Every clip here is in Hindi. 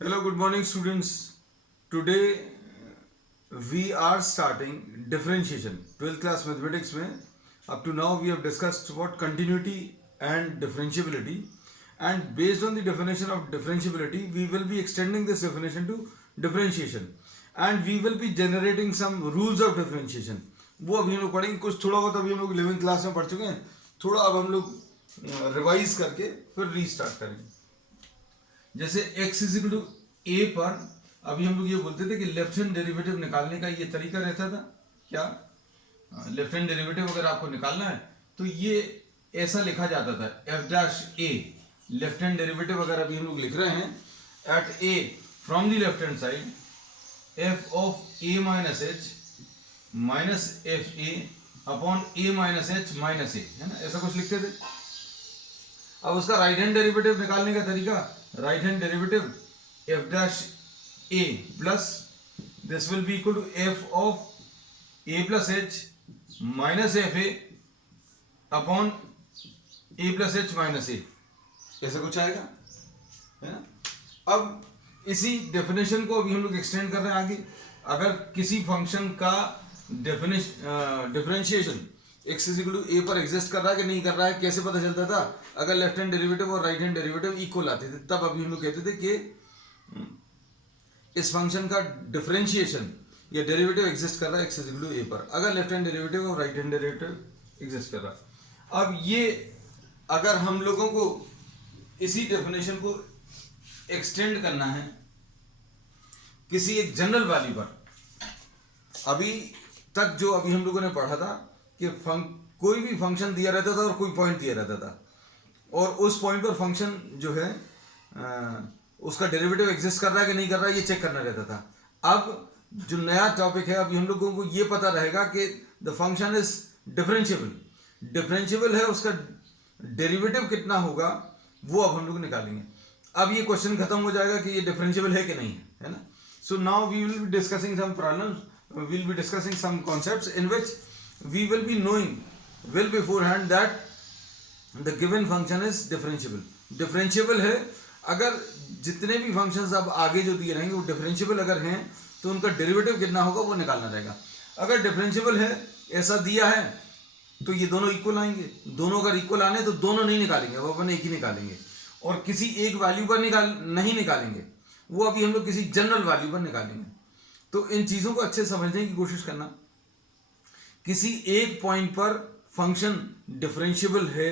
Hello, good morning, students. Today we are starting differentiation. 12th class mathematics में up to now we have discussed what continuity and differentiability, and based on the definition of differentiability we will be extending this definition to differentiation, and we will be generating some rules of differentiation. वो अभी हम लोग पढ़ेंगे, कुछ थोड़ा बहुत अभी हम लोग 11th क्लास में पढ़ चुके हैं, थोड़ा अब हम लोग रिवाइज करके फिर रीस्टार्ट करेंगे. जैसे x is equal to a पर अभी हम लोग ये बोलते थे कि लेफ्ट हैंड डेरिवेटिव निकालने का ये तरीका रहता था. क्या लेफ्ट हैंड डेरिवेटिव अगर आपको निकालना है तो ये ऐसा लिखा जाता था f dash a. Left hand derivative अगर अभी हम लोग लिख रहे हैं at a from the left hand side f of a minus h minus f a upon a minus h minus a, है ना, ऐसा कुछ लिखते थे. अब उसका राइट हैंड डेरिवेटिव निकालने का तरीका, right hand derivative f dash a plus this will be equal to f of a plus h minus f a upon a plus h minus a, ऐसा कुछ आएगा, है ना. अब इसी डेफिनेशन को अभी हम लोग एक्सटेंड कर रहे हैं आगे. अगर किसी फंक्शन का differentiation x is equal to a पर एग्जिस्ट कर रहा है कि नहीं कर रहा है, कैसे पता चलता था? अगर लेफ्ट हैंड डेरिवेटिव और राइट हैंड डेरिवेटिव इक्वल आते थे, तब अभी हम लोग कहते थे कि इस फंक्शन का डिफरेंशिएशन या डेरिवेटिव एग्जिस्ट कर रहा है x is equal to a पर, अगर लेफ्ट हैंड डेरिवेटिव और राइट हैंड डेरिवेटिव एग्जिस्ट कर रहा है. अब ये अगर हम लोगों को इसी डेफिनेशन को एक्सटेंड करना है किसी एक जनरल वैल्यू पर, अभी तक जो अभी हम लोगों ने पढ़ा था कि कोई भी फंक्शन दिया रहता था और कोई पॉइंट दिया रहता था, और उस पॉइंट पर फंक्शन जो है उसका डेरिवेटिव एग्जिस्ट कर रहा है कि नहीं कर रहा है ये चेक करना रहता था. अब जो नया टॉपिक है, अभी हम लोगों को ये पता रहेगा कि the function is differentiable. Differentiable है, उसका डेरिवेटिव कितना होगा वो अब हम लोग निकालेंगे. अब ये क्वेश्चन खत्म हो जाएगा कि ये डिफरेंशिएबल है कि नहीं है ना. So now we will be discussing some problems, we will be discussing some concepts in which we will be knowing well beforehand that the given function is differentiable. differentiable है, अगर जितने भी functions अब आगे जो दिए रहेंगे वो differentiable अगर हैं तो उनका derivative कितना होगा वो निकालना रहेगा. अगर differentiable है, ऐसा दिया है, तो ये दोनों equal आएंगे. दोनों अगर equal आने तो दोनों नहीं निकालेंगे, वो अपन एक ही निकालेंगे. और किसी एक वैल्यू पर नहीं निकालेंगे, वो अभी हम लोग किसी जनरल वैल्यू पर निकालेंगे. तो इन चीजों को अच्छे समझने की कोशिश करना. किसी एक पॉइंट पर फंक्शन डिफरेंशिएबल है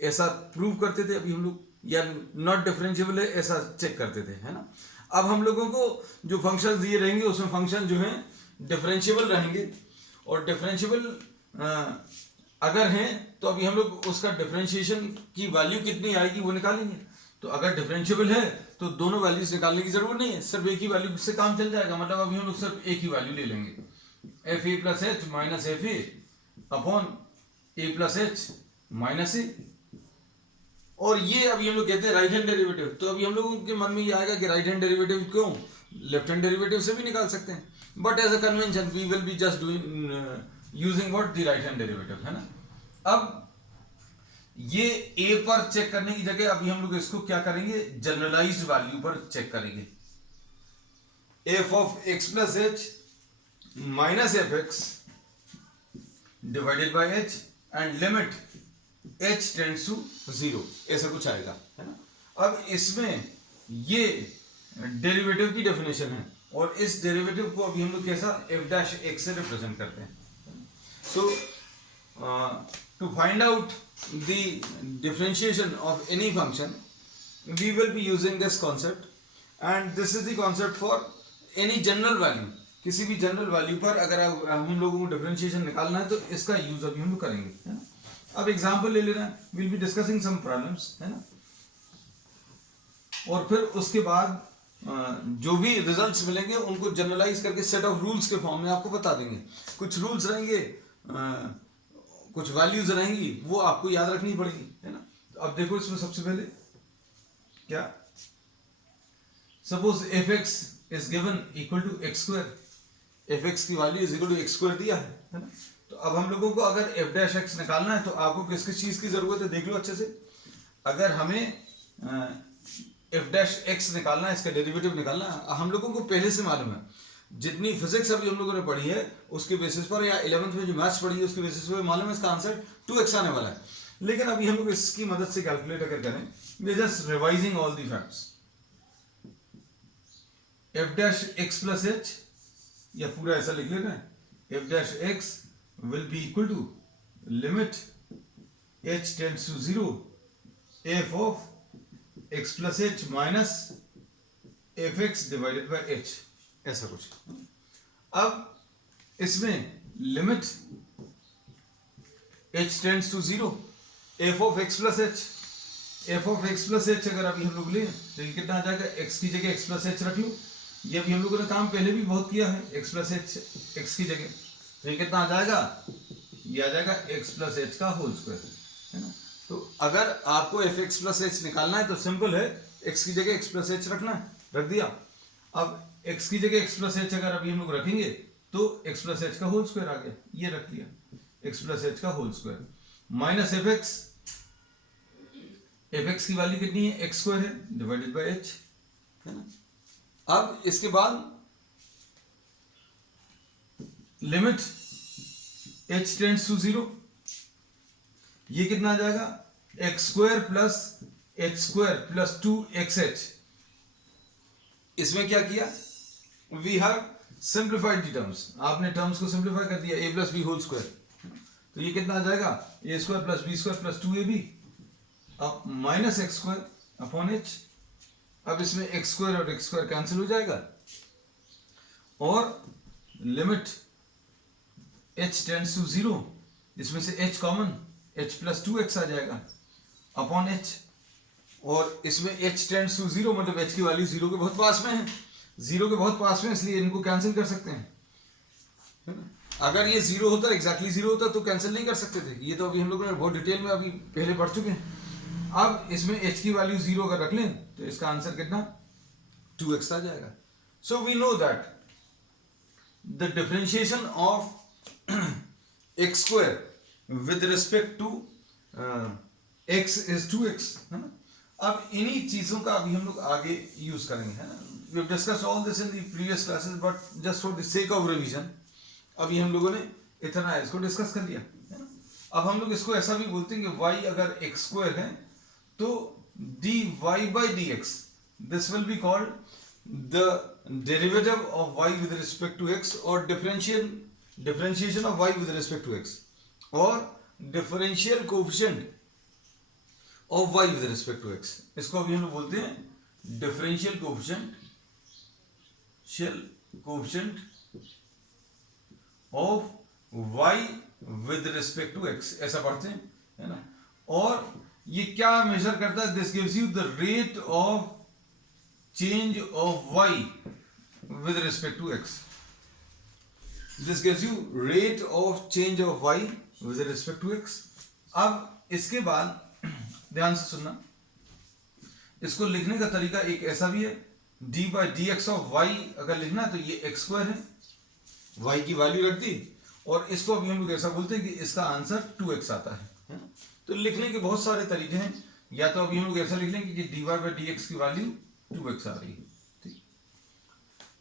ऐसा प्रूव करते थे अभी हम लोग, या नॉट डिफरेंशिएबल है ऐसा चेक करते थे, है ना. अब हम लोगों को जो फंक्शन दिए रहेंगे उसमें फंक्शन जो है डिफरेंशिएबल रहेंगे, और डिफरेंशिएबल अगर हैं तो अभी हम लोग उसका डिफरेंशिएशन की वैल्यू कितनी आएगी वो निकालेंगे. तो अगर डिफरेंशिएबल है तो दोनों वैल्यूज निकालने की जरूरत नहीं है, सिर्फ एक ही वैल्यू से काम चल जाएगा. मतलब अभी हम लोग सिर्फ एक ही वैल्यू ले लेंगे, f a plus h minus f a upon a plus h minus a. और ये अभी हम लोग कहते हैं राइट हैंड डेरिवेटिव. तो अभी हम लोगों के मन में ये आएगा कि राइट हैंड डेरिवेटिव क्यों, लेफ्ट हैंड डेरिवेटिव से भी निकाल सकते हैं, but as a convention we will be just doing using what the right hand derivative, है ना. अब ये ए पर चेक करने की जगह अभी हम लोग इसको क्या करेंगे, जनरलाइज्ड वैल्यू पर चेक करेंगे. F of x plus h minus f x divided by h and limit h tends to 0, ऐसा कुछ आएगा, है ना. अब इसमें ये डेरिवेटिव की डेफिनेशन है, और इस डेरिवेटिव को अभी हम लोग कैसा एफ डैश एक्स से रिप्रेजेंट करते हैं. सो to find out the differentiation of any function we will be using this concept, and this is the concept for any general value. किसी भी जनरल वैल्यू पर अगर हम लोगों को डिफरेंशिएशन निकालना है तो इसका यूज अभी हम लोग करेंगे, है ना. अब एग्जांपल ले लेना है, will be discussing some problems, है ना. और फिर उसके बाद जो भी रिजल्ट्स मिलेंगे उनको जनरलाइज करके सेट ऑफ रूल्स के फॉर्म में आपको बता देंगे. कुछ रूल्स रहेंगे, कुछ वैल्यूज रहेंगी, वो आपको याद रखनी पड़ेगी, है ना. तो अब देखो इसमें सबसे पहले क्या, suppose f x is given equal to x square. F x की value is equal to x square दिया है ना. तो अब हम लोगों को अगर एफ डैश एक्स निकालना है तो आपको किस किस चीज की जरूरत है देख लो अच्छे से. अगर हमें एफ डैश एक्स निकालना है, इसका डेरिवेटिव निकालना है। हम लोगों को पहले से मालूम है, जितनी फिजिक्स अभी हम लोगों ने पढ़ी है उसके बेसिस पर, या 11th में जो मैथ्स पढ़ी है उसके बेसिस पर मालूम है इसका आंसर 2x आने वाला है। लेकिन अभी हम लोग इसकी मदद से कैलकुलेट अगर करें, we just revising all the facts. F dash x plus h, या पूरा ऐसा लिख लेना है, f dash x will be equal to limit h tends to 0 f of x plus h minus f x divided by h, ऐसा कुछ। अब इसमें limit h tends to 0 f of x plus h, f of x plus h अगर अभी हम लोग लें तो ये कितना आ जाएगा, x की जगह x प्लस एच रख लो। ये अभी हम लोगों ने काम पहले भी बहुत किया है, x प्लस एच x की जगह, तो ये कितना आ जाएगा, ये आ जाएगा x प्लस एच का होल स्क्वायर, है ना। तो अगर आपको एफ एक्स प्लस एच निकालना है तो सिंपल है, x की जगह x प्लस एच रखना है, रख दिया। अब x की जगह x प्लस एच अगर अभी हम लोग रखेंगे तो x प्लस एच का होल स्क्वायर आ गया, ये रख लिया, x प्लस एच का whole square minus f x की वैल्यू कितनी है, एक्स स्क्वायर है डिवाइडेड बाई एच, है ना। अब इसके बाद लिमिट h टेंड्स टू 0, ये कितना आ जाएगा, x square plus h square plus 2xh। इसमें क्या किया, we have simplified the terms, आपने टर्म्स को सिंप्लीफाई कर दिया, a plus b whole square, तो ये कितना आ जाएगा, a square plus b square plus 2ab, अब minus x square upon h. अब इसमें एक्स स्क्वायर और एक्स स्क्वायर कैंसिल हो जाएगा, और लिमिट h टेंड्स टू 0, इसमें से h common, h plus 2x आ जाएगा अपॉन h, और इसमें h टेंड्स टू 0 मतलब h की वैल्यू 0 के बहुत पास में है, 0 के बहुत पास में, इसलिए इनको कैंसिल कर सकते हैं, है ना। अगर ये 0 होता, एग्जैक्टली 0 होता तो कैंसिल नहीं कर सकते थे, ये तो अभी हम लोगों ने बहुत डिटेल में अभी पहले पढ़ चुके हैं। अब इसमें h की वैल्यू 0 अगर रख लें तो इसका आंसर कितना, 2x आ जाएगा। So we know that the differentiation of x square with respect to x is 2x, है ना। अब इन्हीं चीजों का अभी हम लोग आगे यूज करेंगे, है ना। We have discussed all this in the previous classes, but just for the sake of revision अभी हम लोगों ने इतना इसको डिस्कस कर लिया, है ना। अब हम लोग इसको ऐसा भी बोलते हैं कि y अगर x स्क्वायर है तो dy by dx, this will be called the derivative of y with respect to x, or differentiation of y with respect to x, or differential coefficient of y with respect to x। इसको अभी हम लोग बोलते हैं differential coefficient of y with respect to x, ऐसा पढ़ते हैं, है ना। और ये क्या मेजर करता है, this gives you the rate of change of y with respect to x, this gives you rate of change of y with respect to x। अब इसके बाद ध्यान से सुनना, इसको लिखने का तरीका एक ऐसा भी है, d by dx of y अगर लिखना है तो ये x स्क्वायर है, y की वैल्यू रख दी, और इसको अभी हम लोग ऐसा बोलते हैं कि इसका आंसर 2x आता है। तो लिखने के बहुत सारे तरीके हैं, या तो अभी हम लोग ऐसा लिख लेंगे कि dy by dx की वैल्यू 2x आ रही है, ठीक।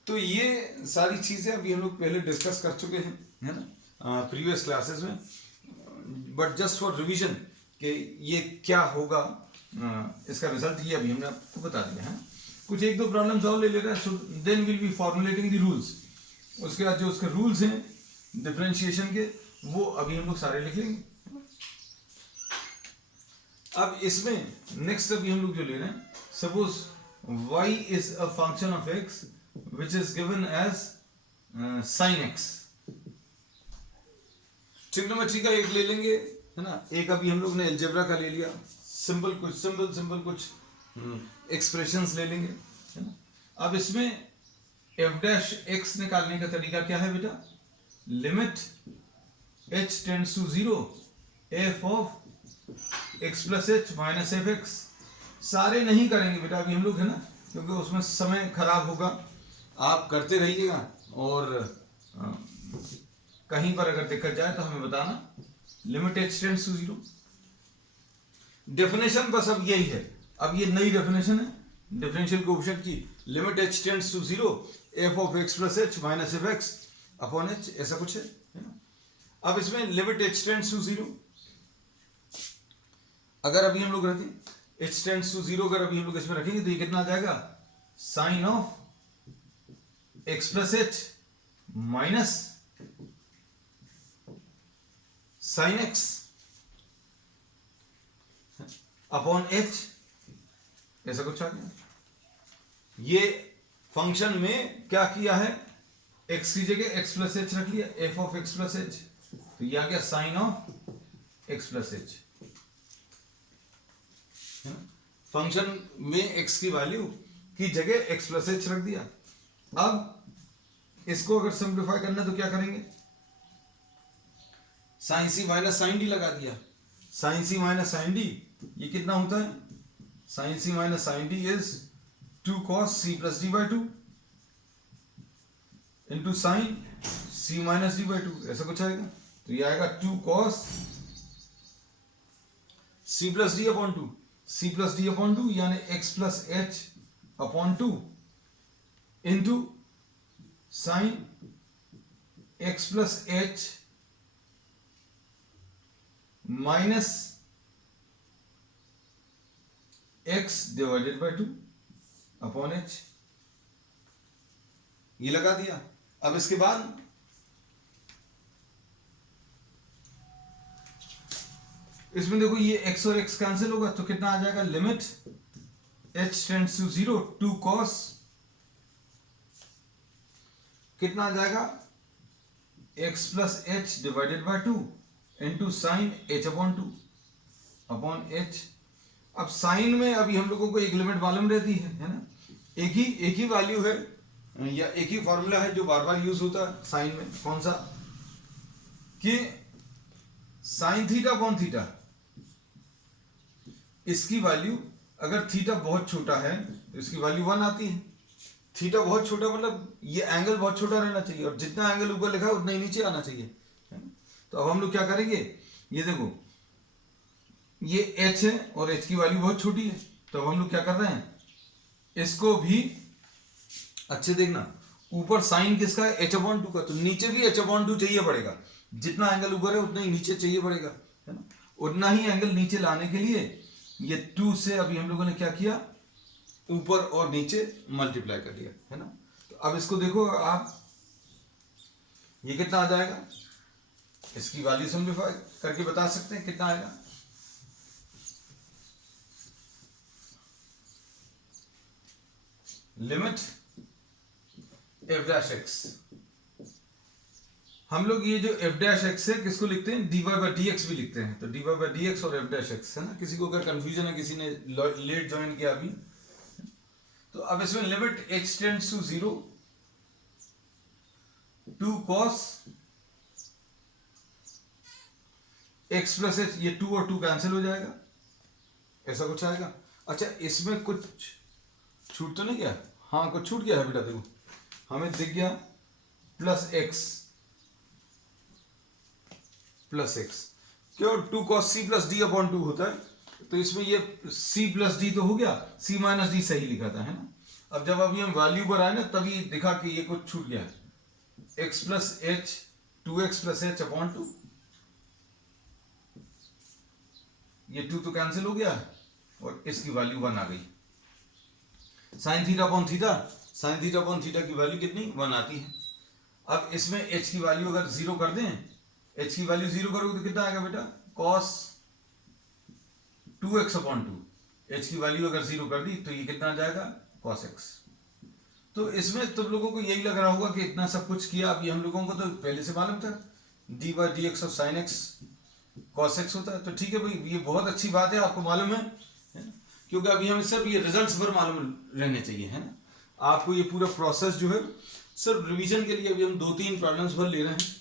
तो ये सारी चीजें अभी हम लोग पहले डिस्कस कर चुके हैं, है ना, प्रीवियस क्लासेस में, बट जस्ट फॉर रिवीजन कि ये क्या होगा, इसका रिजल्ट ये अभी हमने आपको बता दिया है। कुछ एक दो प्रॉब्लम्स और ले ले रहे हैं, so then will be formulating the rules. उसके बाद जो उसके रूल्स हैं डिफरेंशिएशन के, वो अभी हम लोग सारे लिख लेंगे। अब इसमें नेक्स्ट अभी हम लोग जो ले रहे हैं, suppose y is a function of x which is given as sin x। Trigonometry का एक ले लेंगे, है ना, एक अभी हम लोग ने अलजेब्रा का ले लिया, सिंपल कुछ एक्सप्रेशंस ले लेंगे, है ना। अब इसमें f डैश x निकालने का तरीका क्या है बेटा, limit h tends to 0 f of x plus h minus f x. सारे नहीं करेंगे बेटा अभी हम लोग, है ना, क्योंकि उसमें समय खराब होगा, आप करते रहिएगा, और कहीं पर अगर दिक्कत जाए तो हमें बताना। Limit h tends to 0, definition बस अब यही है, अब ये नई डेफिनेशन है, डिफरेंशियल कोएफिशिएंट की limit h tends to 0 f of x plus h minus f x upon h, ऐसा कुछ है ना। अब इसमें लिमिट h टेंड्स टू 0, अगर अभी हम लोग रखें h टेंड्स टू 0, अगर अभी हम लोग इसमें रखेंगे तो ये कितना आ जाएगा, sine of x plus h minus sine x upon h, ऐसा कुछ आ गया। ये फंक्शन में क्या किया है, x की जगह x प्लस एच रख लिया, f of x plus h, तो ये आ गया sine of x plus h. Function में x की वैल्यू की जगह x प्लस एच रख दिया। अब इसको अगर सिंप्लीफाई करना तो क्या करेंगे, sine c minus sine d लगा दिया। Sine c minus sine d ये कितना होता है, sine c minus sine d is 2 cos c plus d by 2 into sine c minus d by 2, ऐसा कुछ आएगा। तो ये आएगा 2 cos c plus D upon 2, c plus D upon 2 यानी x plus h upon 2 into sign x plus h minus x divided by 2 upon h, ये लगा दिया। अब इसके बाद इसमें देखो ये x और x कैंसिल होगा तो कितना आ जाएगा, limit h tends to 0 2 cos कितना आ जाएगा, x plus h divided by 2 into sine h upon 2 upon h। अब साइन में अभी हम लोगों को एक लिमिट मालूम रहती है ना, एक ही वैल्यू है या एक ही फॉर्मूला है जो बार बार यूज होता है साइन में, कौन सा, कि साइन थीटा अपॉन थीटा, इसकी वैल्यू अगर थीटा बहुत छोटा है तो इसकी वैल्यू 1 आती है। थीटा बहुत छोटा मतलब ये एंगल बहुत छोटा रहना चाहिए और जितना एंगल ऊपर लिखा है उतना ही नीचे आना चाहिए। तो अब हम लोग क्या करेंगे, ये देखो ये h है और h की वैल्यू बहुत छोटी है, तो अब हम लोग क्या कर रहे हैं, इसको भी अच्छे देखना, ऊपर साइन किसका है, h अपॉन 2 का, तो नीचे भी h अपॉन 2 चाहिए पड़ेगा। जितना एंगल ऊपर है उतना ही नीचे चाहिए पड़ेगा, है ना। उतना ही एंगल नीचे लाने के लिए ये 2 से अभी हम लोगों ने क्या किया, ऊपर और नीचे मल्टीप्लाई कर दिया, है ना। तो अब इसको देखो आप, ये कितना आ जाएगा, इसकी वैल्यू सिंप्लीफाई करके बता सकते हैं कितना आएगा। लिमिट f डैश x, हम लोग ये जो f डैश x है किसको लिखते हैं, dy बाई dx भी लिखते हैं, तो dy बाई dx और f डैश x, है ना। किसी को अगर कंफ्यूजन है, किसी ने लेट ज्वाइन किया अभी, तो अब इसमें limit h tends to 0 2 cos x plus h, ये 2 और 2 कैंसिल हो जाएगा, ऐसा कुछ आएगा। अच्छा इसमें कुछ छूट तो नहीं गया, हाँ कुछ छूट गया है बेटा, देखो हमें दिख गया प्लस एक्स क्यों, 2 cos c plus D upon 2 होता है, तो इसमें ये c प्लस डी तो हो गया, c माइनस डी सही लिखा था, है ना। अब जब अभी हम वैल्यू पर आए ना तभी दिखा कि ये कुछ छूट गया, x plus H 2x plus h upon 2, ये 2 तो कैंसिल हो गया और इसकी वैल्यू 1 आ गई। Sine theta upon theta, sine theta upon theta की वैल्यू कितनी, 1 आती है। अब इसमें h की वैल्यू अगर 0 कर दें, h की वैल्यू 0 करोगे तो कितना आएगा बेटा, cos 2x अपॉन 2, h की वैल्यू अगर 0 कर दी तो ये कितना आ जाएगा, cos x। तो इसमें तुम लोगों को यही लग रहा होगा कि इतना सब कुछ किया, अब ये हम लोगों को तो पहले से मालूम था dy by dx of sin x cos x होता है, तो ठीक है भाई, ये बहुत अच्छी बात है, आपको मालूम है, क्योंकि अभी हमें सिर्फ ये रिजल्ट्स पर मालूम रहने चाहिए, है ना। आपको ये पूरा प्रोसेस जो है सिर्फ रिवीजन के लिए अभी हम 2-3 प्रॉब्लम्स भर ले रहे हैं,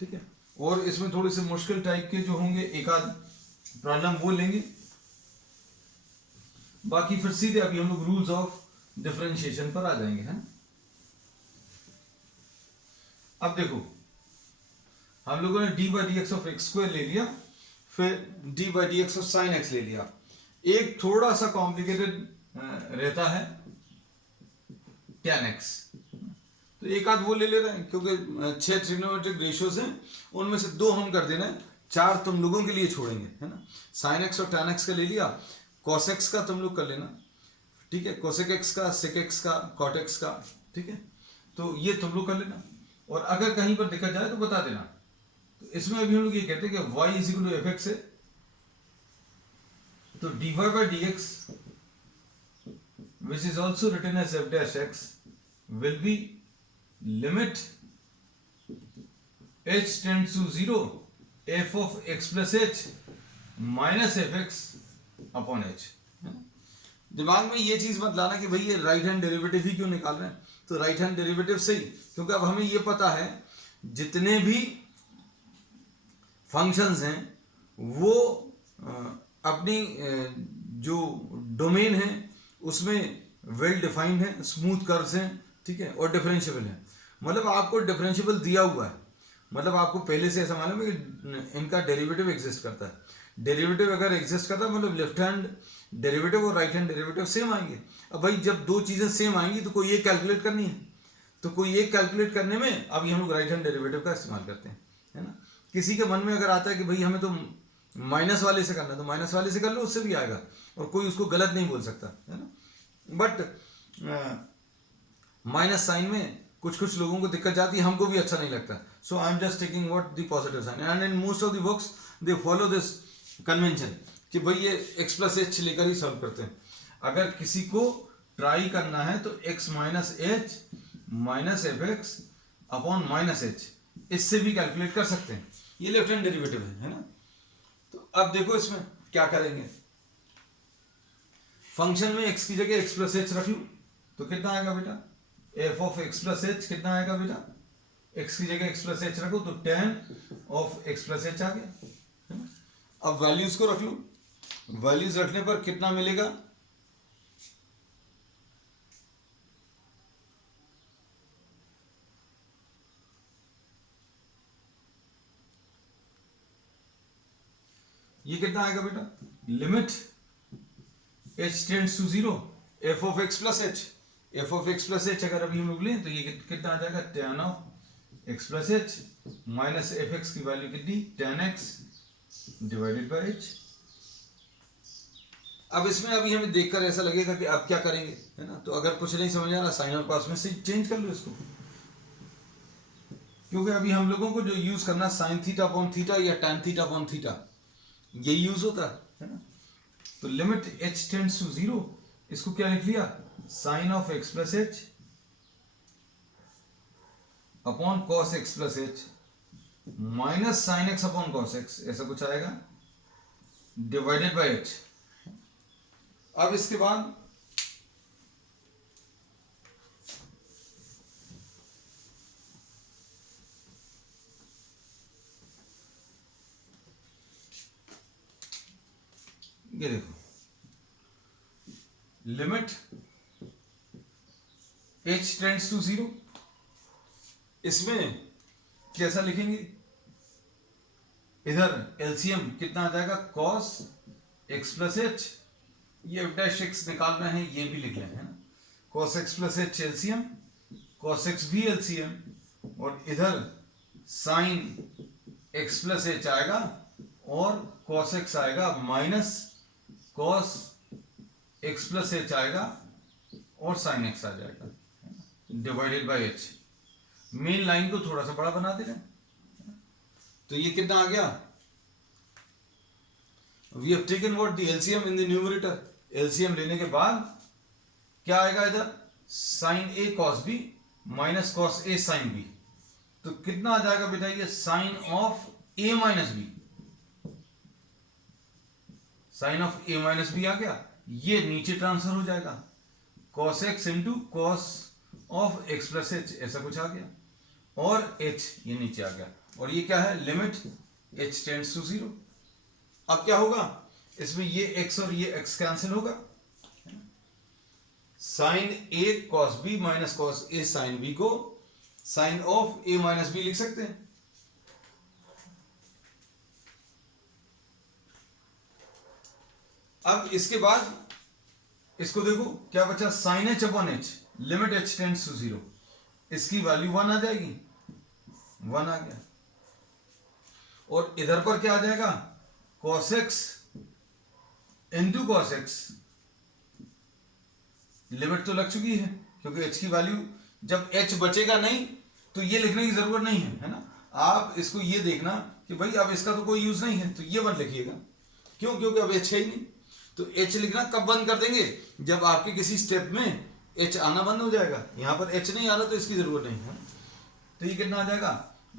ठीक है। और इसमें थोड़े से मुश्किल टाइप के जो होंगे एक आध प्रॉब्लम वो लेंगे, बाकी फिर सीधे अभी हम लोग रूल्स ऑफ डिफरेंशिएशन पर आ जाएंगे, है ना। अब देखो हम लोगों ने D by D x of x square ले लिया, फिर D by D x of sine x ले लिया। एक थोड़ा सा कॉम्प्लिकेटेड रहता है tan x। तो एक आध वो ले ले रहे हैं क्योंकि 6 ट्रिग्नोमेट्रिक रेशियोज हैं, उनमें से 2 हम कर दे रहे हैं, 4 तुम लोगों के लिए छोड़ेंगे, है ना। sin x और tan x का ले लिया, cos x का तुम लोग कर लेना, ठीक है, cosec x का, sec x का, cot x का, ठीक है, तो ये तुम लोग कर लेना। और अगर कहीं पर दिक्कत जाए तो बता देना। तो इसमें अभी हम लोग ये कहते हैं कि y is equal to f x है, तो dy by dx which is also written as f dash x will be limit h tends to 0 f of x plus h minus f x upon h। दिमाग में ये चीज मत लाना कि भाई ये राइट हैंड डेरिवेटिव ही क्यों निकाल रहे हैं, तो राइट हैंड डेरिवेटिव सही, क्योंकि अब हमें ये पता है जितने भी फंक्शंस हैं वो अपनी जो डोमेन है उसमें वेल डिफाइंड है, स्मूथ कर्व्स हैं, ठीक है, और डिफरेंशिएबल है। मतलब आपको डिफरेंशिएबल दिया हुआ है, मतलब आपको पहले से ऐसा मालूम है कि इनका डेरिवेटिव एग्जिस्ट करता है। डेरिवेटिव अगर एग्जिस्ट करता है मतलब लेफ्ट हैंड डेरिवेटिव और राइट हैंड डेरिवेटिव सेम आएंगे। अब भाई जब 2 चीज़ें सेम आएंगी तो कोई एक कैलकुलेट करनी है, तो कोई एक कैलकुलेट करने में अभी हम लोग राइट हैंड डेरिवेटिव का इस्तेमाल करते हैं, है ना। किसी के मन में अगर आता है कि भाई हमें तो माइनस वाले से करना है तो माइनस वाले से कर लो, उससे भी आएगा और कोई उसको गलत नहीं बोल सकता, है ना। बट माइनस साइन में कुछ कुछ लोगों को दिक्कत जाती है, हमको भी अच्छा नहीं लगता। So I am just taking what the positive sign and in most of the works they follow this convention कि भाई ये x प्लस एच लेकर ही सॉल्व करते हैं। अगर किसी को ट्राई करना है तो x minus h minus f x upon minus H, इससे भी कैलकुलेट कर सकते हैं, ये लेफ्ट हैंड डेरिवेटिव है ना। तो अब देखो इसमें क्या करेंगे, फंक्शन में x की जगह x प्लस एच रख लूं तो कितना आएगा बेटा, f of x plus H कितना आएगा बेटा, x की जगह x प्लस एच रखो तो tan of x plus h आ गया, है ना। अब वैल्यूज को रख लो, वैल्यूज रखने पर कितना मिलेगा, ये कितना आएगा बेटा, limit h tends to 0 f of x plus h, f of x plus h अगर अभी हम लोग लें तो ये कितना आ जाएगा, tan of x plus h minus f x की वैल्यू कितनी, tan x divided by h। अब इसमें अभी हमें देखकर ऐसा लगेगा कि अब क्या करेंगे, है ना। तो अगर कुछ नहीं समझ आ रहा साइन और कॉस में से चेंज कर लो इसको, क्योंकि अभी हम लोगों को जो यूज करना साइन थीटा अपॉन थीटा या टैन थीटा अपॉन थीटा ये यूज होता है ना। तो लिमिट h टेंड्स टू 0, इसको क्या लिख लिया, sine of x plus h upon cos x plus h minus sine x upon cos x, ऐसा कुछ आएगा, डिवाइडेड बाय h। अब इसके बाद ये देखो, लिमिट h टेंड्स टू 0, इसमें कैसा लिखेंगे, इधर एलसीएम कितना आ जाएगा, cos x प्लस एच, ये f डैश x निकालना है ये भी लिख लें, है ना। cos x plus H LCM, cos x भी एलसीएम, और इधर sin x प्लस एच आएगा और cos x आएगा minus cos x plus H आएगा और sin x आ जाएगा, divided by h। Main line को थोड़ा सा बड़ा बना दे रहे हैं, तो ये कितना आ गया, we have taken what the LCM in the numerator, LCM लेने के बाद क्या आएगा इधर, sine a cos b minus cos a sine b, तो कितना आ जाएगा बेटा, ये sine of a minus b, sine of a minus b आ गया, ये नीचे ट्रांसफर हो जाएगा, cos x into cos of x plus h, ऐसा कुछ आ गया, और h ये नीचे आ गया, और ये क्या है, लिमिट h टेंड्स टू 0। अब क्या होगा, इसमें ये x और ये x कैंसिल होगा, sine a cos b minus cos a sine b को sine of a minus b लिख सकते हैं। अब इसके बाद इसको देखो क्या बचा, sine h upon h, limit h tends to 0, इसकी वैल्यू 1 आ जाएगी, 1 आ गया। और इधर पर क्या आ जाएगा, cos x into cos x, limit तो लग चुकी है क्योंकि h की वैल्यू, जब h बचेगा नहीं तो ये लिखने की जरूरत नहीं है ना। आप इसको ये देखना कि भाई अब इसका तो कोई यूज नहीं है, तो ये मत लिखिएगा, क्यों, क्योंकि अब h है ही नहीं। तो h लिखना कब बंद कर देंगे, जब आपके किसी स्टेप में h आना बंद हो जाएगा। यहां पर h नहीं आ रहा तो इसकी जरूरत नहीं है। तो ये कितना आ जाएगा,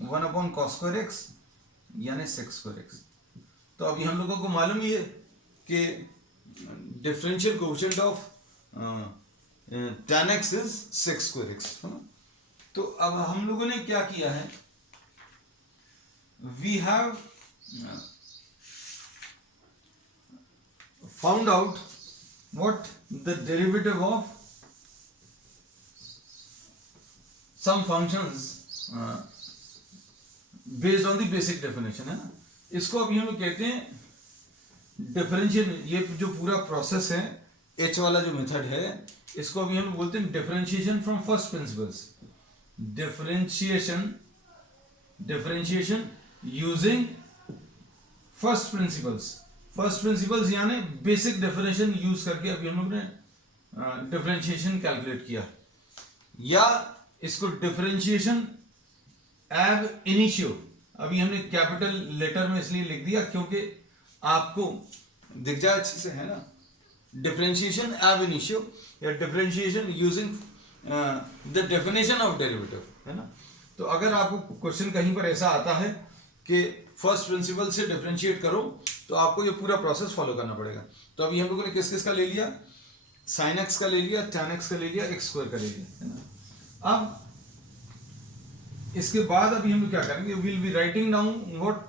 1 अपॉन cos स्क्वायर एक्स यानी sec स्क्वायर एक्स। तो अभी हम लोगों को मालूम ही है कि differential coefficient of tan x is sec square x, है ना। तो अब हम लोगों ने क्या किया है, we have found out what the derivative of some functions based on the basic definition, है ना। इसको अभी हम लोग कहते हैं डिफरेंशियल, ये जो पूरा प्रोसेस है एच वाला जो मेथड है, इसको अभी हम लोग बोलते हैं differentiation from first principles, differentiation using first principles. First principles यानी बेसिक डेफिनेशन यूज करके अभी हम लोग ने डिफरेंशिएशन कैलकुलेट किया, या इसको डिफरेंशिएशन एब इनिशियो, अभी हमने कैपिटल लेटर में इसलिए लिख दिया क्योंकि आपको दिख जाए अच्छे से, है ना। डिफरेंशिएशन एब इनिशियो या differentiation using the definition of derivative, है ना। तो अगर आपको क्वेश्चन कहीं पर ऐसा आता है कि फर्स्ट प्रिंसिपल से डिफरेंशिएट करो, तो आपको ये पूरा प्रोसेस फॉलो करना पड़ेगा। तो अभी हम लोगों ने किस किस का ले लिया, साइन एक्स का ले लिया, tan x का ले लिया, एक्स स्क्वायर का ले लिया, है ना। अब इसके बाद अभी हम लोग क्या करेंगे, will be writing down what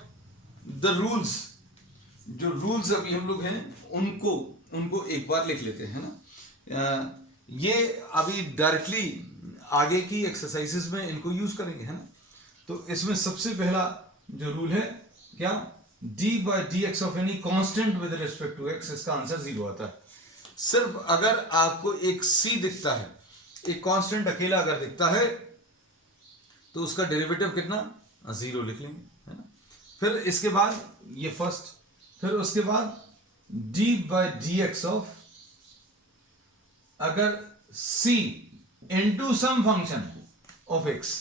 the rules, जो रूल्स अभी हम लोग हैं उनको एक बार लिख लेते हैं ना। ये अभी डायरेक्टली आगे की एक्सरसाइजेस में इनको यूज करेंगे, है ना। तो इसमें सबसे पहला जो रूल है क्या, d by dx of any constant with respect to x, इसका आंसर 0 आता है। सिर्फ अगर आपको एक c दिखता है, एक कांस्टेंट अकेला अगर दिखता है, तो उसका डेरिवेटिव कितना, 0 लिख लेंगे, है ना। फिर इसके बाद ये फर्स्ट, फिर उसके बाद d by dx ऑफ, अगर c into some function of x,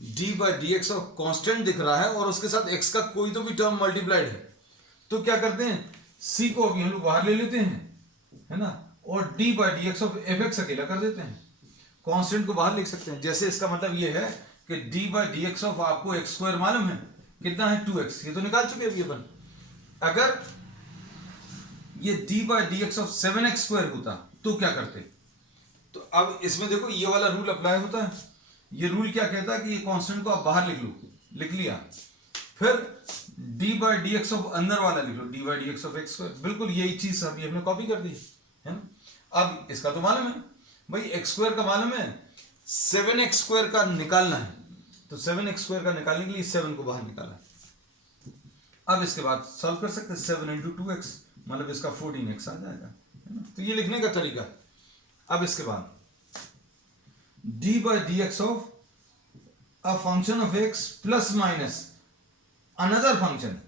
d by dx of constant दिख रहा है और उसके साथ x का कोई तो भी टर्म मल्टीप्लाइड है, तो क्या करते हैं, c को अभी हम लोग बाहर ले लेते हैं, है ना, और d by dx of fx अकेला कर देते हैं, कांस्टेंट को बाहर लिख सकते हैं। जैसे इसका मतलब ये है कि d by dx ऑफ आपको x स्क्वायर मालूम है कितना है, 2x, ये तो निकाल चुके हैं अपन। अगर ये d by dx of 7x square होता तो क्या करते, तो अब इसमें देखो ये वाला रूल अप्लाई होता है। ये रूल क्या कहता है कि ये कांस्टेंट को आप बाहर लिख लो, लिख लिया, फिर d by dx ऑफ अंदर वाला लिख लो, d by dx of x square, बिल्कुल यही चीज अभी हमने कॉपी कर दी, है ना। अब इसका तो मालूम है भाई, x स्क्वायर का मालूम है, 7x स्क्वायर का निकालना है, तो 7x स्क्वायर का निकालने के लिए 7 को बाहर निकाला। अब इसके बाद सॉल्व कर सकते हैं, 7 इंटू 2x मतलब इसका 14x आ जाएगा, है ना। तो ये लिखने का तरीका। अब इसके बाद d by dx of a function of x plus minus another function.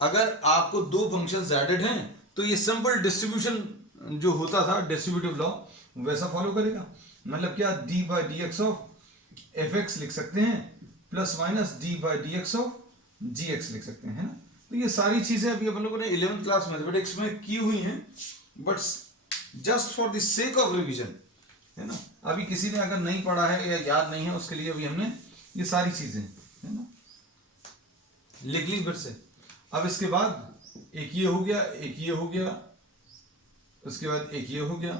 अगर आपको दो फंक्शंस एडेड हैं तो ये सिंपल डिस्ट्रीब्यूशन जो होता था, डिस्ट्रीब्यूटिव लॉ, वैसा फॉलो करेगा। मतलब क्या, d by dx of fx लिख सकते हैं plus minus d by dx of gx लिख सकते हैं, है ना। तो ये सारी चीजें अभी अपन लोगों ने 11th क्लास मैथमेटिक्स में की हुई हैं, but just for the sake of revision, है ना। अभी किसी ने अगर नहीं पढ़ा है या याद नहीं है, उसके लिए अभी हमने ये सारी चीजें, है ना, लिख ली फिर से। अब इसके बाद एक ये हो गया, एक ये हो गया, उसके बाद एक ये हो गया,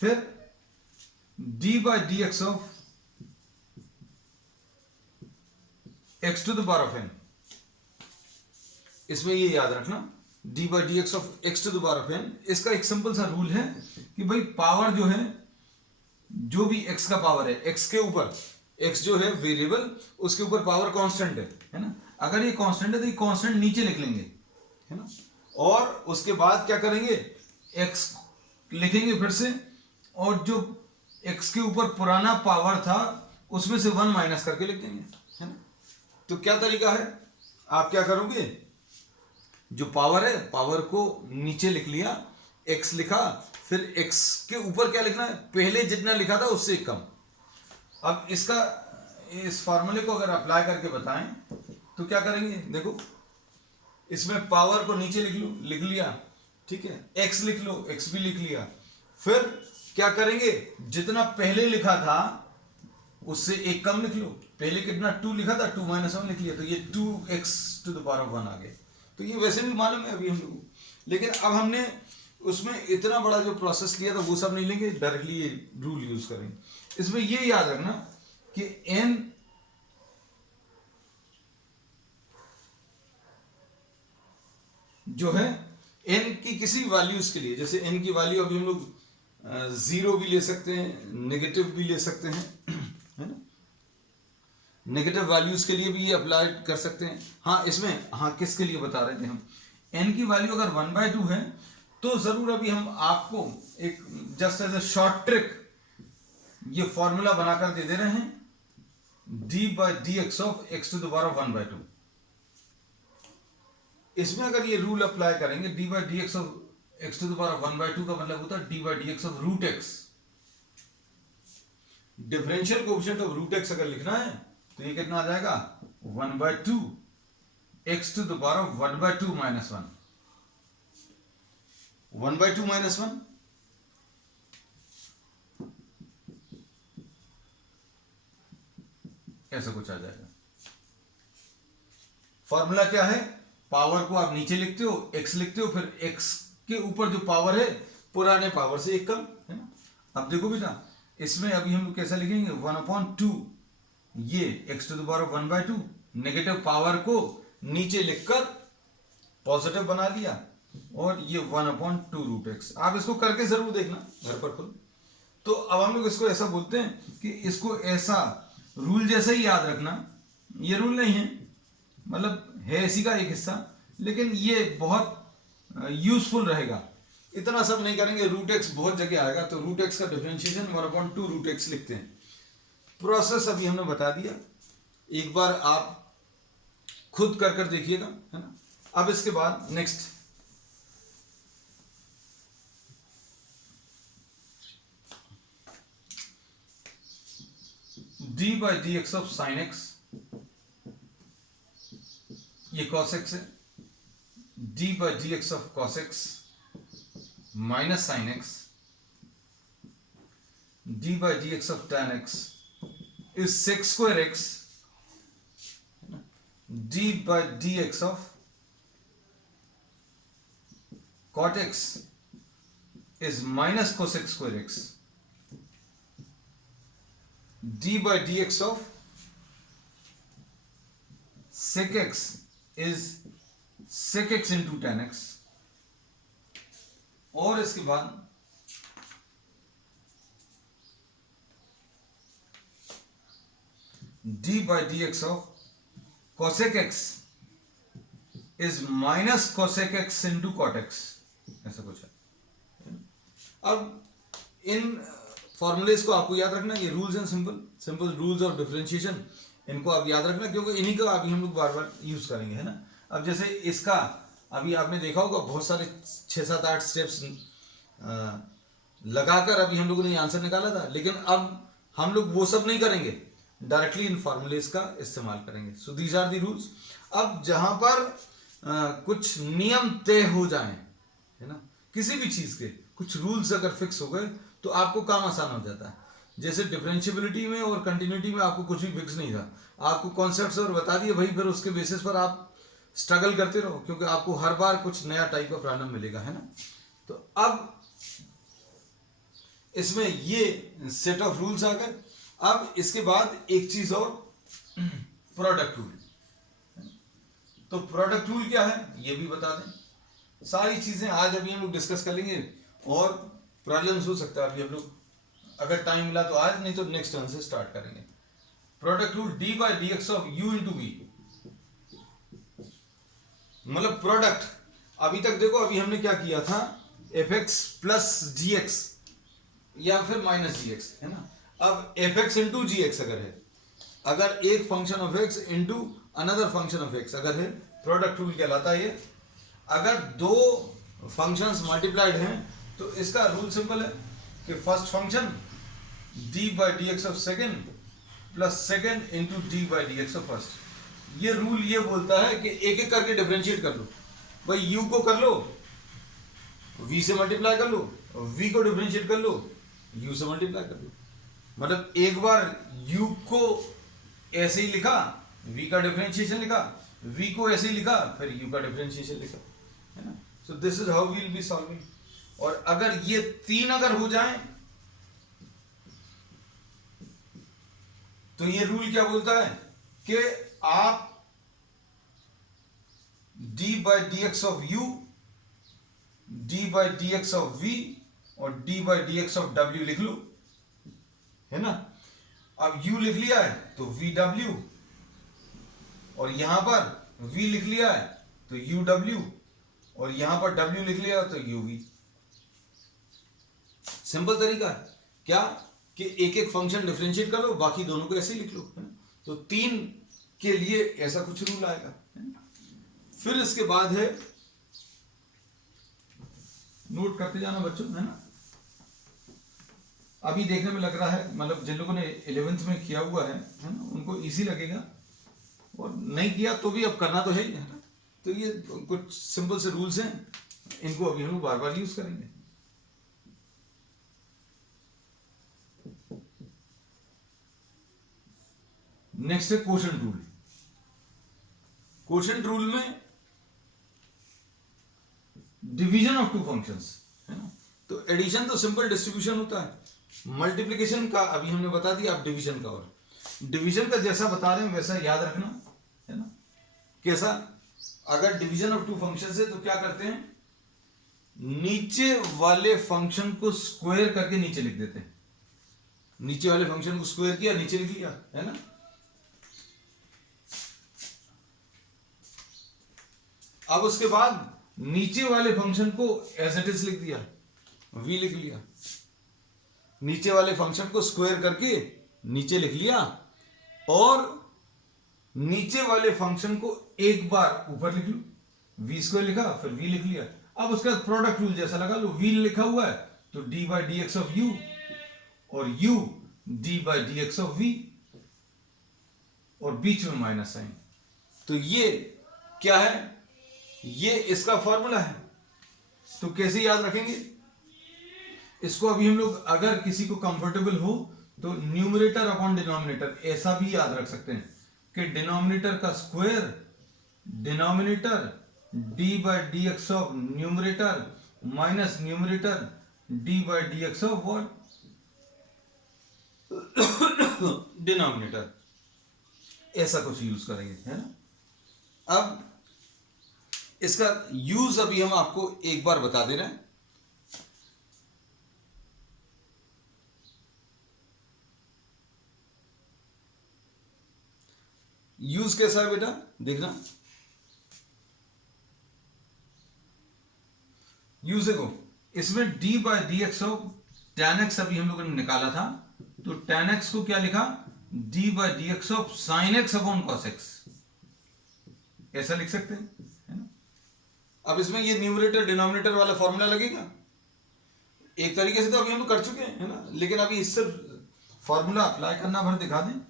फिर d by dx of x to the power of n, इसमें ये याद रखना, d by dx of x to the power of n। इसका एक सिंपल सा रूल है कि भाई पावर जो है, जो भी x का पावर है, x के ऊपर, x जो है वेरिएबल, उसके ऊपर पावर कांस्टेंट है ना। अगर ये कांस्टेंट है तो ये कांस्टेंट नीचे लिख लेंगे, है ना। और उसके बाद क्या करेंगे, x लिखेंगे फिर से, और जो x के ऊपर पुराना पावर था उसमें से 1 माइनस करके लिख देंगे, है ना। तो क्या तरीका है, आप क्या करोगे, जो पावर है पावर को नीचे लिख लिया, x लिखा, फिर x के ऊपर क्या लिखना है, पहले जितना लिखा था उससे कम। अब इसका इस फॉर्मूले को अगर अप्लाई करके बताएं तो क्या करेंगे, देखो इसमें पावर को नीचे लिख लिया, ठीक है, x लिख लो, x भी लिख लिया, फिर क्या करेंगे, जितना पहले लिखा था उससे एक कम लिख लो, पहले कितना 2 लिखा था, 2 माइनस 1 लिख लिया, तो ये 2x to the power of 1 आ गया। तो ये वैसे भी मालूम है अभी हम लोग, लेकिन अब हमने उसमें इतना बड़ा जो प्रोसेस लिया था वो सब नहीं लेंगे, डायरेक्टली ये रूल यूज करेंगे। इसमें ये याद रखना कि n जो है n की किसी वैल्यूज के लिए, जैसे n की वैल्यू अभी हम लोग 0 भी ले सकते हैं, नेगेटिव भी ले सकते हैं, है ना, नेगेटिव वैल्यूज के लिए भी ये अप्लाई कर सकते हैं। हाँ इसमें, हाँ किसके लिए बता रहे थे हम, n की वैल्यू अगर 1/2 है तो जरूर अभी हम आपको एक just as a short trick ये फॉर्मूला बनाकर दे रहे हैं, d/dx of x to the power of 1/2। इसमें अगर ये रूल अप्लाई करेंगे, d/dx of x to the power of 1/2 का मतलब होता है d/dx of root x। Differential coefficient of root x अगर लिखना है तो ये कितना आ जाएगा, 1/2 x to the power of 1/2 minus 1, 1/2 minus 1, ऐसा कुछ आ जाएगा। फॉर्मूला क्या है, पावर को आप नीचे लिखते हो, x लिखते हो, फिर x के ऊपर जो पावर है पुराने पावर से एक कम, है ना। अब देखो बेटा, इसमें अभी हम लोग कैसा लिखेंगे, 1/2, ये x to the power of 1/2, negative power को नीचे लिखकर पॉजिटिव बना लिया, और ये 1/2 रूट x। आप इसको करके जरूर देखना घर पर खुद। तो अब हम लोग इसको ऐसा बोलते हैं कि इसको ऐसा रूल जैसा ही याद रखना, ये रूल नहीं है, मतलब है इसी का एक हिस्सा, लेकिन ये बहुत यूजफुल रहेगा। इतना सब नहीं करेंगे, रूट एक्स बहुत जगह आएगा, तो रूट एक्स का डिफरेंशिएशन 1/2 रूट एक्स लिखते हैं। प्रोसेस अभी हमने बता दिया, एक बार आप खुद कर देखिएगा, है ना। अब इसके बाद next, d/dx of sine x, ये cos x है, d/dx of cos x minus sine x, d/dx of tan x is sec square x, d/dx of cot x is minus cosec square x, d/dx of sec x is sec x into tan x, और इसके बाद d/dx of cosec x is minus cosec x into cot x, ऐसा कुछ है। अब इन फॉर्मूलेज को आपको याद रखना, ये rules and simple rules of differentiation, इनको आप याद रखना, क्योंकि इन्हीं का अभी हम लोग बार बार यूज करेंगे, है ना। अब जैसे इसका अभी आपने देखा होगा बहुत सारे 6-7-8 स्टेप्स लगाकर अभी हम लोगों ने आंसर निकाला था, लेकिन अब हम लोग वो सब नहीं करेंगे, डायरेक्टली इन फॉर्मूलेज का इस्तेमाल करेंगे। So these are the rules. अब जहां पर कुछ नियम तय हो जाएं, है ना, किसी भी चीज के कुछ रूल्स अगर फिक्स हो गए तो आपको काम आसान हो जाता है। जैसे डिफरेंशिएबिलिटी में और कंटिन्यूटी में आपको कुछ भी फिक्स नहीं था, आपको कॉन्सेप्ट्स और बता दिए भाई, फिर उसके बेसिस पर आप स्ट्रगल करते रहो, क्योंकि आपको हर बार कुछ नया टाइप का प्रॉब्लम मिलेगा, है ना। तो अब इसमें ये सेट ऑफ रूल्स आ गए। अब इसके बाद एक चीज और, प्रोडक्ट रूल। तो प्रोडक्ट रूल क्या है ये भी बता दें। सारी चीजें आज अभी हम लोग डिस्कस कर लेंगे, और प्रॉब्लम्स हो सकता है अभी हम लोग, अगर टाइम मिला तो आज, नहीं तो नेक्स्ट टर्न से स्टार्ट करेंगे। Product rule, d/dx of u into v, मतलब प्रोडक्ट, अभी तक देखो, अभी हमने क्या किया था, एफ एक्स प्लस जी एक्स या फिर माइनस जी एक्स, है ना। अब एफ एक्स इंटू जी एक्स अगर है, अगर एक function of x into another function of x अगर है, प्रोडक्ट रूल कहलाता है ये। अगर दो फंक्शंस मल्टीप्लाइड हैं तो इसका रूल सिंपल है कि first function D by D x of second plus second into D by D x of first. ये रूल ये बोलता है कि एक एक करके डिफरेंशिएट कर लो। भाई यू को कर लो, v से मल्टीप्लाई कर लो, v को डिफरेंशिएट कर लो, u से मल्टीप्लाई कर लो। मतलब एक बार u को ऐसे ही लिखा, v का डिफरेंशिएशन लिखा, v को ऐसे ही लिखा, फिर u का डिफरेंशिएशन लिखा, है ना। So this is how we will be solving. और अगर ये तीन अगर हो जाए तो ये रूल क्या बोलता है कि आप d by D x of u, d by D x of v और d by D x of w लिख लो, है ना। अब u लिख लिया है तो vw, और यहां पर v लिख लिया है तो uw, और यहां पर w लिख लिया तो uv। सिंपल तरीका है क्या कि एक एक फंक्शन डिफरेंशिएट कर लो, बाकी दोनों को ऐसे ही लिख लो, है ना। तो तीन के लिए ऐसा कुछ रूल आएगा, है ना? फिर इसके बाद है, नोट करते जाना बच्चों, है ना। अभी देखने में लग रहा है, मतलब जिन लोगों ने 11th में किया हुआ है ना, उनको इजी लगेगा, और नहीं किया तो भी अब करना तो है ही, है ना। तो ये कुछ सिंपल से रूल्स हैं, इनको अभी हम बार बार यूज करेंगे। नेक्स्ट है क्वोशंट रूल। क्वोशंट रूल में डिवीजन ऑफ टू फंक्शंस, है ना। तो एडिशन तो सिंपल डिस्ट्रीब्यूशन होता है, मल्टीप्लिकेशन का अभी हमने बता दिया, अब डिवीजन का, और डिवीजन का जैसा बता रहे हैं वैसा याद रखना, है ना। कैसा, अगर डिवीजन ऑफ टू फंक्शंस है तो क्या करते हैं, नीचे वाले फंक्शन को स्क्वायर करके नीचे लिख देते हैं। नीचे वाले फंक्शन को स्क्वायर किया, नीचे लिख लिया, है ना। अब उसके बाद नीचे वाले फंक्शन को एज इट इज लिख दिया, v लिख लिया, नीचे वाले फंक्शन को स्क्वायर करके नीचे लिख लिया, और नीचे वाले फंक्शन को एक बार ऊपर लिख लो, v स्क्वायर लिखा फिर v लिख लिया। अब उसके बाद प्रोडक्ट रूल जैसा लगा लो, v लिखा हुआ है तो d by D x of u, और u d by D x of v, और बीच में माइनस साइन। तो ये क्या है, ये इसका फॉर्मूला है। तो कैसे याद रखेंगे इसको, अभी हम लोग अगर किसी को कंफर्टेबल हो तो न्यूमरेटर अपॉन डिनोमिनेटर ऐसा भी याद रख सकते हैं कि डिनोमिनेटर का square denominator d by D x of numerator minus numerator d by D x of what, denominator. ऐसा कुछ यूज करेंगे, है ना। अब इसका यूज अभी हम आपको एक बार बता दे रहे हैं। यूज कैसा है बेटा, देखना। यूज देखो, इसमें d by D x of tan x अभी हम लोगों ने निकाला था, तो tan x को क्या लिखा, d by D x of sin x upon cos x, ऐसा लिख सकते हैं, है ना। अब इसमें ये न्यूमरेटर डिनोमिनेटर वाला फॉर्मूला लगेगा, एक तरीके से तो अभी हम लोग कर चुके हैं, है ना, लेकिन अभी इससे फॉर्मूला अप्लाई करना भर दिखा दें।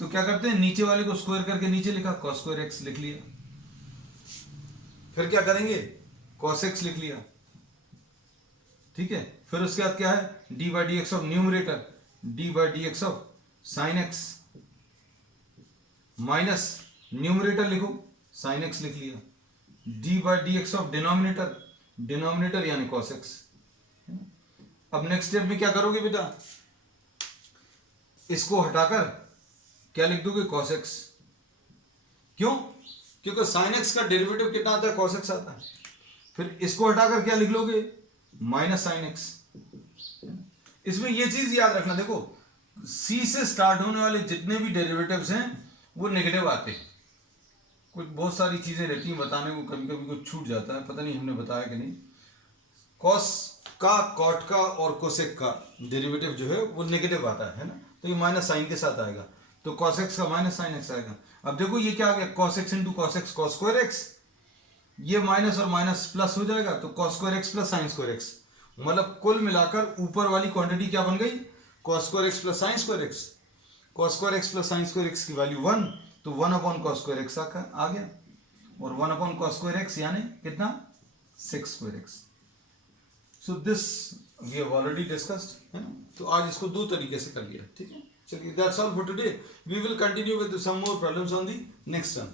तो क्या करते हैं, नीचे वाले को स्क्वायर करके नीचे लिखा, cos स्क्वायर x लिख लिया, फिर क्या करेंगे, cos x लिख लिया, ठीक है। फिर उसके बाद क्या है, d by D x of numerator d by D x of sine x minus numerator लिखो साइन x लिख लिया, d by D x of denominator, denominator यानी cos x। अब नेक्स्ट स्टेप में क्या करोगे बेटा, इसको हटाकर क्या लिख दोगे, cos x। क्यों, क्योंकि sin x का डेरिवेटिव कितना आता है, cos x आता है। फिर इसको हटाकर क्या लिख लोगे, माइनस sin x। इसमें यह चीज याद रखना, देखो c से स्टार्ट होने वाले जितने भी डेरिवेटिव्स हैं वो नेगेटिव आते हैं, कुछ बहुत सारी चीज़ें रहती हैं बताने को, कभी कभी कुछ छूट जाता है, पता नहीं हमने बताया कि नहीं। कॉस का, कॉट का और कोसेक का डेरिवेटिव जो है वो नेगेटिव आता है ना, तो ये माइनस साइन के साथ आएगा, तो कॉस एक्स का माइनस साइन एक्स आएगा। अब देखो ये क्या आ गया, cos x into cos x cos square x, ये माइनस और माइनस प्लस हो जाएगा, तो cos square x plus sine square x, मतलब कुल मिलाकर ऊपर वाली क्वांटिटी क्या बन गई, cos square x plus sine square x. Cos square x plus sine square x की वैल्यू 1, तो 1 अपॉन कॉस स्क्वायर एक्स आ गया, और 1 अपॉन कॉस स्क्वायर एक्स यानी कितना, 6 square x. So this we have already discussed, है ना। तो आज इसको दो तरीके से कर लिया, ठीक है। चलिए, that's all for today, we will continue with some more problems on the next term.